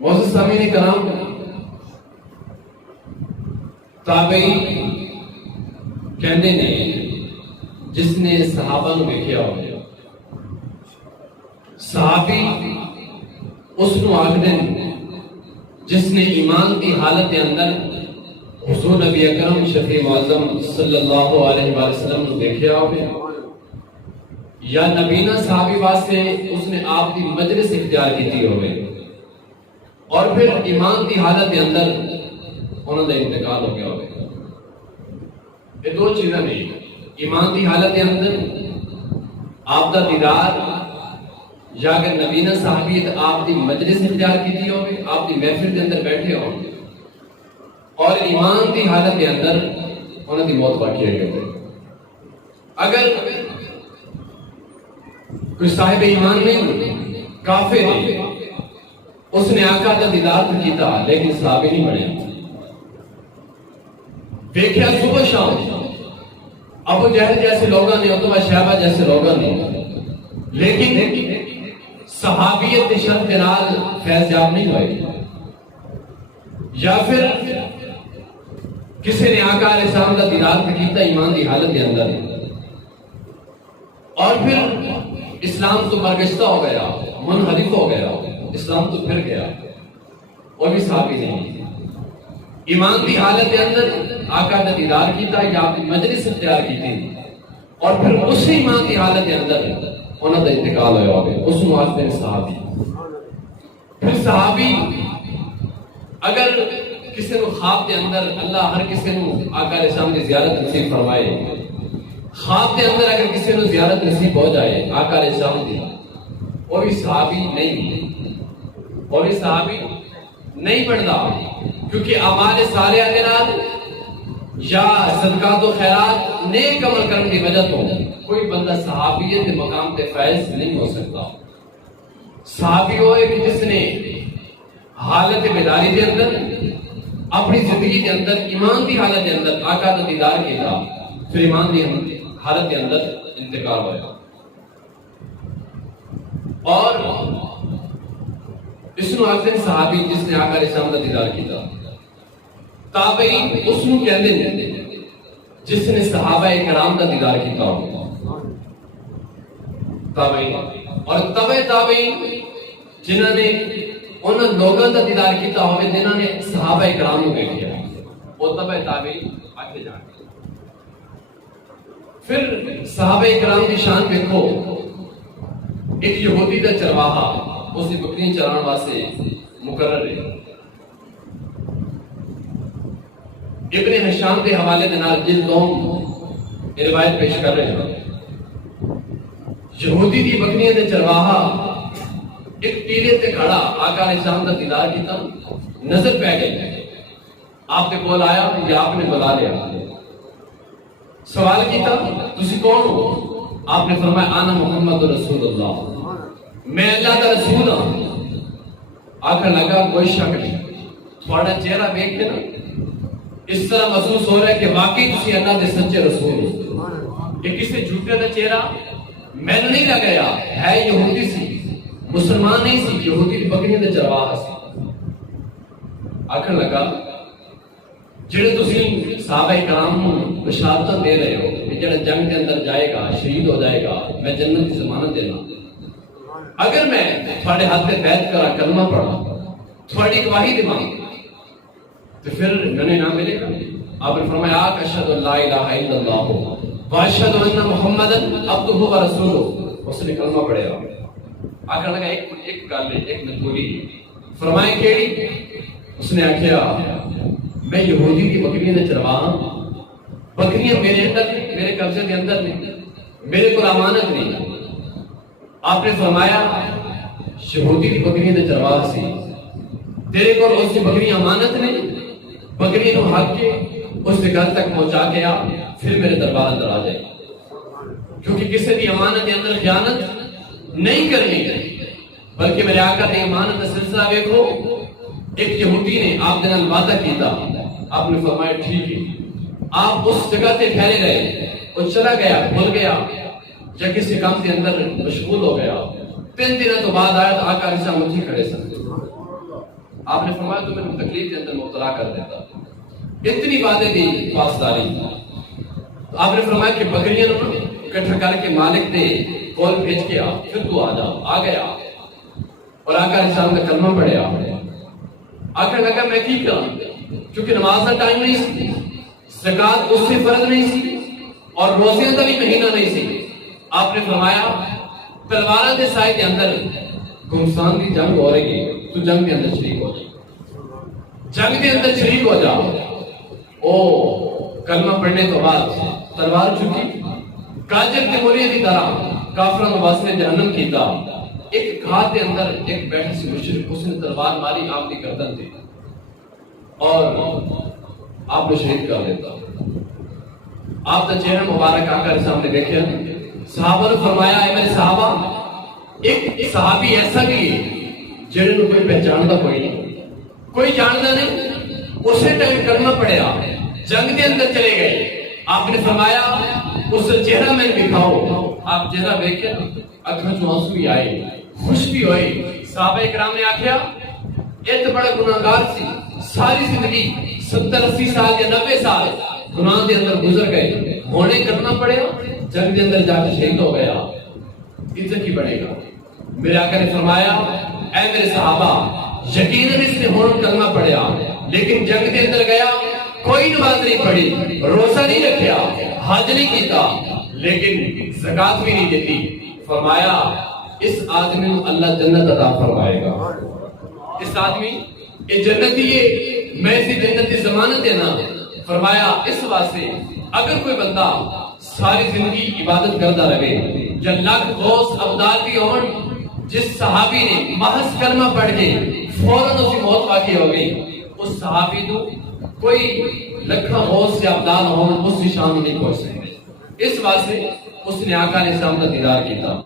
معزز سامعین کرام، تابعین کہندے نے جس نے صحابہ نو ویکھیا ہوئے، صحابی اس نو آکھدے جس نے ایمان کی حالت کے اندر حضور نبی اکرم شفیع معظم صلی اللہ علیہ وآلہ وسلم نو دیکھیا ہوئے، یا نبینا صحابی واسطے اس نے آپ کی مجلس اختیار کیتی ہوئے، اور پھر ایمان کی حالت کے اندر انہوں نے انتقال ہو گیا ہوئے۔ یہ دو چیزیں نہیں، ایمان کی حالت کے اندر آپ کا دیدار، یا اگر نبینا صحابی آپ کی مجلس اختیار کیتی ہوئے، آپ کی محفل کے اندر بیٹھے ہوں، اور ایمان کی حالت کے اندر انہوں کی موت واقع ہوئی۔ اگر کوئی صاحب ایمان نہیں، کافر نہیں، اس نے آقا کا دیدار تو کیتا لیکن صحابی نہیں بنیا، دیکھیا صبح شام ابو جہل جیسے لوگوں نے، عتبہ شیبہ جیسے لوگوں نے، لیکن صحابیت کے شرط کے نال فیض یاب نہیں ہوئے، یا پھر کسی نے آقا علیہ السلام کا دیدار کیتا ایمان کی حالت کے اندر، اور پھر اسلام تو برگشتہ ہو گیا، منحرف ہو گیا، اسلام تو پھر گیا، وہ بھی صحابی نہیں۔ ایمان کی حالت کے اندر آقا کا دیدار کیتا یا اپنی مجلس اختیار کی تھی، اور پھر اسی ایمان کی حالت کے اندر انہوں کا انتقال ہوا ہوگا، اس واسطے ہیں صحابی۔ پھر صحابی اگر کسی کو خواب کے اندر، اللہ ہر کسی کو آقا علیہ السلام کی زیارت نصیب فرمائے، خواب کے اندر اگر کسی کو زیارت نصیب ہو جائے آقا علیہ السلام کی، وہ بھی صحابی نہیں، وہ بھی صحابی نہیں بنتا، کیونکہ اعمال صالحہ کے نال یا صدقات و خیرات نیک عمل کرنے کی وجہ تو کوئی بندہ صحابیت کے مقام تے فائز نہیں ہو سکتا۔ صحابی ہوئے کہ جس نے حالت بیداری کے اندر، اپنی زندگی کے اندر، ایمان کی حالت کے اندر آقا کا دیدار کیا، پھر ایمان کی حالت کے اندر انتقال ہوا، اور اس نو آخر صحابی جس نے آقا علیہ السلام کا دیدار کیا۔ تابعین اس نو کہندے نے جس نے صحابہ کرام کا دیدار کیا ہو، تابعین، اور تابعین جنہوں نے ان لوگوں کا دیدار کیا ہوئے جنہوں نے صحابہ کرام کو دیکھا، وہ تابعین آگے جان گے۔ پھر صحابہ کرام کی شان دیکھو، ایک یہودی کا چرواہا اس کی بکریاں چران واسطے مقرر ہے۔ ابن ہشام کے حوالے کے نال جن لوگ روایت پیش کر رہے ہیں، یہودی کی بکریاں دے چرواہا ایک ٹیلے تے کھڑا آقا علیہ السلام کا دیدار کیتا، نظر پہ گئی، آپ کے کول آیا یا آپ نے بلا لیا، سوال کیتا تسی کون ہو؟ آپ نے فرمایا انا محمد رسول اللہ، میں اللہ کا رسول ہوں۔ آخر لگا کوئی شک نہیں، تھوڑا چہرہ دیکھ کے نا اس طرح محسوس ہو رہا ہے کہ واقعی تسی اللہ کے سچے رسول ہو۔ کہ کسی جھوٹے کا چہرہ میں نہیں لگایا، ہے یہودی سی، مسلمان نہیں سی، یہودی کی بکریاں دے چرواہا سی۔ آخر لگا جڑے تسی صحابہ کرام کو بشارت دے رہے ہو کہ جڑا جنگ کے اندر جائے گا، شہید ہو جائے گا، میں جنت کی ضمانت دینا، اگر میں تھوڑے ہاتھ پہ بیعت کرا، کلمہ پڑھا، تھوڑی گواہی دوں تو پھر ننے نہ ملے گا۔ آپ نے فرمایا اشہد ان لا الہ الا اللہ واشہد ان محمدن عبدہ و رسولہ، اس نے کلمہ پڑھا۔ آخر لگا ایک گل ہے، ایک مجبوری، فرمائے کیڑی؟ اس نے آکھیا میں یہودی کی بکریاں دے چرواہا، بکریاں میرے اندر، میرے قبضے کے اندر نہیں، میرے کو امانت نہیں۔ آپ نے فرمایا یہودی کی بکریاں دے چرواہا سی، تیرے کو اس کی بکری امانت نہیں، بکری نو ہاتھ کے اس کے گھر تک پہنچا کے آ، پھر میرے دربار اندر آ جائے، کیونکہ کسی بھی امانت کے اندر خیانت نہیں کرنی، بلکہ میرے آقا نے امانت کا سلسلہ دیکھو۔ ایک یہودی نے آپ کے نال وعدہ کیتا، آپ نے فرمایا ٹھیک ہے، آپ اس جگہ سے ٹھہرے رہے، وہ چلا گیا، بھول گیا، یا کسی کام کے اندر مشغول ہو گیا، 3 دنوں تو بعد آیا تو آقا علیہ السلام اٹھی کھڑے سن، آپ نے فرمایا تو میں تکلیف کے اندر مبتلا کر دیتا. اتنی وعدے دی پاسداری. آپ نے فرمایا کہ بکریاں اکٹھا کر کے مالک دے کول بھیج کے آ, پھر تو آ جا. آ گیا اور آقا علیہ السلام کا کلمہ پڑھیا. آخر لگا میں کی کرا, کیونکہ نماز کا ٹائم نہیں سی, زکات اس سے فرض نہیں سی, اور روزے کا بھی مہینہ نہیں سی. آپ نے فرمایا تلواراں دے سائے کے اندر گمسان کی جنگ ہو رہی ہے, تو جنگ کے اندر شریک ہو جا, جنگ کے اندر شریک ہو جا. او کلمہ پڑھنے کے بعد تلوار چکی, کاجر کے مولیے کی طرح کافروں کو واسطے جہنم کیتا. ایک گھاٹ کے اندر ایک بیٹھے سے مشرک, اس نے تلوار ماری آپ کی گردن تھی اور آپ نے شہید کر دیتا. آپ کا چہرہ مبارک آقا کے سامنے دیکھا. صحابہ نے فرمایا اے میرے صحابہ, ایک صحابی ایسا بھی ہے جنہوں نے کوئی پہچانتا کوئی نہیں, کوئی جانتا نہیں, اسے ٹائم کلمہ پڑھیا, جنگ کے اندر چلے گئے. آپ نے فرمایا اس سے چہرہ میں دکھاؤ. آپ چہرہ دیکھیں, اکھاں چوں آنسو بھی آئے, خوش بھی ہوئے. صحابہ اکرام نے آکھیا یہ تو بڑا گناہگار سی, ساری زندگی 70-80 سال یا 90 سال گناہ کے اندر گزر گئے, ہونے کرنا پڑے, جنگ کے اندر جا کے شہید ہو گیا, عزت کی بڑھے گا. میرے آقا نے فرمایا اے میرے صحابہ, یقیناً اس نے ہون کلمہ پڑھیا, لیکن جنگ کے اندر گیا, کوئی نماز نہیں پڑھی, روزہ نہیں رکھیا, حج نہیں کیتا, لیکن زکات بھی نہیں دیتی. فرمایا اس آدمی کو اللہ جنت عطا فرمائے گا. اس آدمی یہ جنتی ہے, میں اسے جنت کی ضمانت دینا. فرمایا اس واسطے اگر کوئی بندہ ساری زندگی عبادت کرتا رہے, یا لاکھ غوث ابدال بھی ہون, جس صحابی نے محض کلمہ پڑھ کے فوراً اس کی موت واقع ہو گئی, اس صحابی تو کوئی لکھا غوث یا ابدال ہون اس کی شان نہیں پہنچ سکتے. اس واسطے اس نے آقا علیہ السلام کا دیدار کیتا.